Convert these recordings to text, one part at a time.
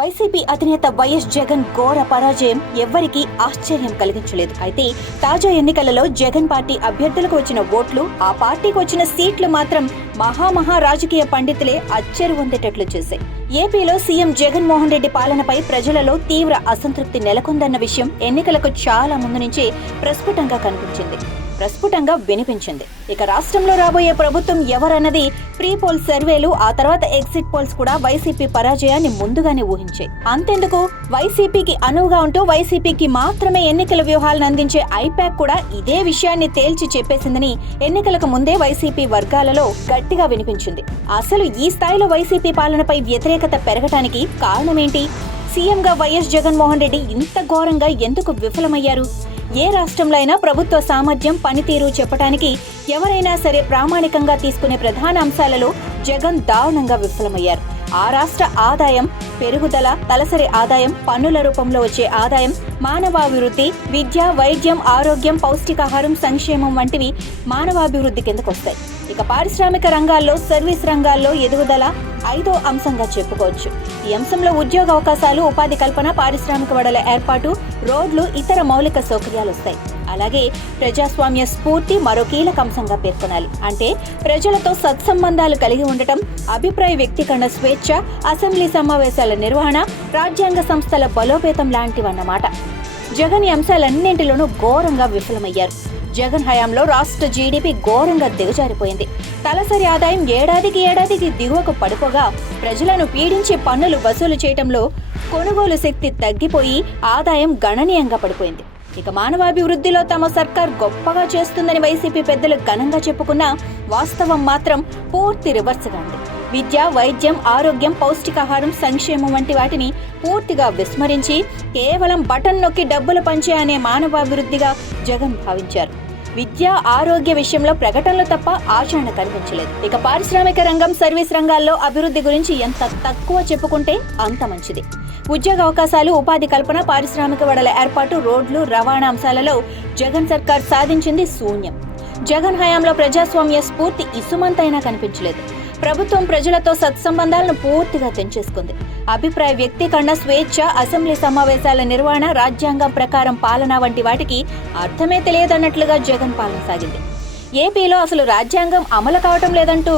YCP అధినేత YS Jagan ఘోర పరాజయం ఎవ్వరికీ ఆశ్చర్యం కలిగించలేదు. అయితే తాజా ఎన్నికలలో జగన్ పార్టీ అభ్యర్థులకు వచ్చిన ఓట్లు, ఆ పార్టీకి వచ్చిన సీట్లు మాత్రం మహా రాజకీయ పండితులే అచ్చెరు పొందేటట్లు చేశాయి. ఏపీలో సీఎం జగన్మోహన్ రెడ్డి పాలనపై ప్రజలలో తీవ్ర అసంతృప్తి నెలకొందన్న విషయం ఎన్నికలకు చాలా ముందు నుంచే ప్రస్ఫుటంగా వినిపించింది. ఇక రాష్ట్రంలో రాబోయే ప్రభుత్వం ఎవరన్నది ప్రీ పోల్ సర్వేలు, ఆ తర్వాత ఎగ్జిట్ పోల్స్ కూడా వైసీపీ పరాజయాన్ని ముందుగానే ఊహించాయి. అంతెందుకు, వైసీపీకి అనువుగా ఉంటూ వైసీపీకి మాత్రమే ఎన్నికల వ్యూహాలను అందించే ఐపాక్ కూడా ఇదే విషయాన్ని తేల్చి చెప్పేసిందని ఎన్నికలకు ముందే వైసీపీ వర్గాలలో గట్టిగా వినిపించింది. అసలు ఈ స్థాయిలో వైసీపీ పాలనపై వ్యతిరేకత పెరగటానికి కారణమేంటి? సీఎంగా వైఎస్ జగన్మోహన్ రెడ్డి ఇంత ఘోరంగా ఎందుకు విఫలమయ్యారు? ఏ రాష్ట్రంలో అయినా ప్రభుత్వ సామర్థ్యం, పనితీరు చెప్పడానికి ఎవరైనా సరే ప్రామాణికంగా తీసుకునే ప్రధాన అంశాలలో జగన్ దారుణంగా విఫలమయ్యారు. ఆ రాష్ట్ర ఆదాయం పెరుగుదల, తలసరి ఆదాయం, పన్నుల రూపంలో వచ్చే ఆదాయం, మానవాభివృద్ధి, విద్య, వైద్యం, ఆరోగ్యం, పౌష్టికాహారం, సంక్షేమం వంటివి మానవాభివృద్ధి కిందకొస్తాయి. ఇక పారిశ్రామిక రంగాల్లో, సర్వీస్ రంగాల్లో ఎదుగుదల ఐదో అంశంగా చెప్పుకోవచ్చు. ఈ అంశంలో ఉద్యోగ అవకాశాలు, ఉపాధి కల్పన, పారిశ్రామిక వడల ఏర్పాటు, రోడ్లు, ఇతర మౌలిక సౌకర్యాలు వస్తాయి. అలాగే ప్రజాస్వామ్య స్ఫూర్తి మరో కీలక అంశంగా పేర్కొనాలి. అంటే ప్రజలతో సత్సంబంధాలు కలిగి ఉండటం, అభిప్రాయ వ్యక్తీకరణ స్వేచ్ఛ, అసెంబ్లీ సమావేశాల నిర్వహణ, రాజ్యాంగ సంస్థల బలోపేతం లాంటివన్నమాట. జగన్ ఈ అంశాలన్నింటిలోనూ ఘోరంగా విఫలమయ్యారు. జగన్ హయాంలో రాష్ట్ర జీడీపీ ఘోరంగా దిగజారిపోయింది. తలసరి ఆదాయం ఏడాదికి దిగువకు పడిపోగా, ప్రజలను పీడించి పన్నులు వసూలు చేయటంలో కొనుగోలు శక్తి తగ్గిపోయి ఆదాయం గణనీయంగా పడిపోయింది. ఇక మానవాభివృద్ధిలో తమ సర్కార్ గొప్పగా చేస్తుందని వైసీపీ పెద్దలు ఘనంగా చెప్పుకున్నా వాస్తవం మాత్రం పూర్తి రివర్స్గా ఉంది. విద్య, వైద్యం, ఆరోగ్యం, పౌష్టికాహారం, సంక్షేమం వంటి వాటిని పూర్తిగా విస్మరించి కేవలం బటన్ నొక్కి డబ్బులు పంచే అనే మానవాభివృద్ధిగా జగన్ భావించారు. విద్య, ఆరోగ్య విషయంలో ప్రకటనలు తప్ప ఆచరణ కనిపించలేదు. ఇక పారిశ్రామిక రంగం, సర్వీస్ రంగాల్లో అభివృద్ధి గురించి ఎంత తక్కువ చెప్పుకుంటే అంత మంచిది. ఉద్యోగ అవకాశాలు, ఉపాధి కల్పన, పారిశ్రామిక వడల ఏర్పాటు, రోడ్లు, రవాణా అంశాలలో జగన్ సర్కార్ సాధించింది శూన్యం. జగన్ హయాంలో ప్రజాస్వామ్య స్ఫూర్తి ఇసుమంతైనా కనిపించలేదు. ప్రభుత్వం ప్రజలతో సత్సంబంధాలను పూర్తిగా తెంచేసుకుంది. అభిప్రాయ వ్యక్తీకరణ స్వేచ్ఛ, అసెంబ్లీ సమావేశాల నిర్వహణ, రాజ్యాంగం ప్రకారం పాలన వంటి వాటికి అర్థమే తెలియదన్నట్లుగా జగన్ పాలన సాగింది. ఏపీలో అసలు రాజ్యాంగం అమలు కావటం లేదంటూ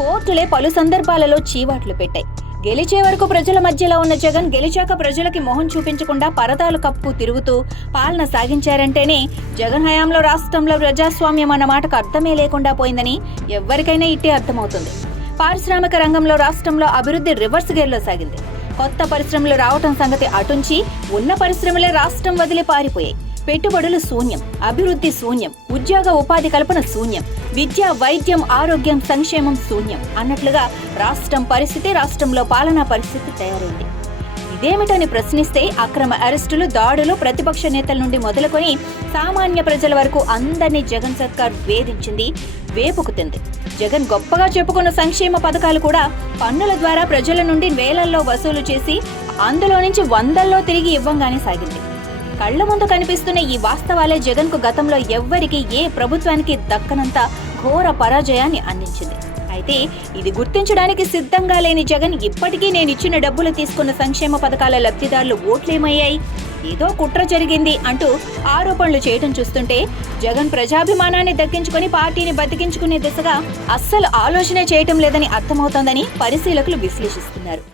కోర్టులే పలు సందర్భాలలో చీవాట్లు పెట్టాయి. గెలిచే వరకు ప్రజల మధ్యలో ఉన్న జగన్ గెలిచాక ప్రజలకి మొహం చూపించకుండా పరదాలు కప్పు తిరుగుతూ పాలన సాగించారంటేనే జగన్ హయాంలో రాష్ట్రంలో ప్రజాస్వామ్యం అన్న మాటకు అర్థమే లేకుండా పోయిందని ఎవ్వరికైనా ఇట్టే అర్థమవుతుంది. పారిశ్రామిక రంగంలో రాష్ట్రంలో అభివృద్ధి రివర్స్ గేర్లో సాగింది. కొత్త పరిశ్రమలు రావటం సంగతి అటుంచి ఉన్న పరిశ్రమలే రాష్ట్రం వదిలి పారిపోయాయి. పెట్టుబడులు శూన్యం, అభివృద్ధి శూన్యం, ఉద్యోగ ఉపాధి కల్పన శూన్యం, విద్య, వైద్యం, ఆరోగ్యం, సంక్షేమం శూన్యం అన్నట్లుగా రాష్ట్రంలో పాలనా పరిస్థితి తయారైంది. ఇదేమిటని ప్రశ్నిస్తే అక్రమ అరెస్టులు, దాడులు, ప్రతిపక్ష నేతల నుండి మొదలుకొని సామాన్య ప్రజల వరకు అందరినీ జగన్ సర్కార్ వేధించింది, వేపుకుతుంది. జగన్ గొప్పగా చెప్పుకున్న సంక్షేమ పథకాలు కూడా పన్నుల ద్వారా ప్రజల నుండి వేలల్లో వసూలు చేసి అందులో నుంచి వందల్లో తిరిగి ఇవ్వంగానే సాగింది. కళ్ల ముందు కనిపిస్తున్న ఈ వాస్తవాలే జగన్ కు గతంలో ఎవ్వరికి, ఏ ప్రభుత్వానికి దక్కనంత ఘోర పరాజయాన్ని అందించింది. అయితే ఇది గుర్తించడానికి సిద్ధంగా లేని జగన్ ఇప్పటికీ నేనిచ్చిన డబ్బులు తీసుకున్న సంక్షేమ పథకాల లబ్ధిదారులు ఓట్లేమయ్యాయి, ఏదో కుట్ర జరిగింది అంటూ ఆరోపణలు చేయడం చూస్తుంటే జగన్ ప్రజాభిమానాన్ని దక్కించుకుని పార్టీని బతికించుకునే దిశగా అస్సలు ఆలోచనే చేయటం లేదని అర్థమవుతోందని పరిశీలకులు విశ్లేషిస్తున్నారు.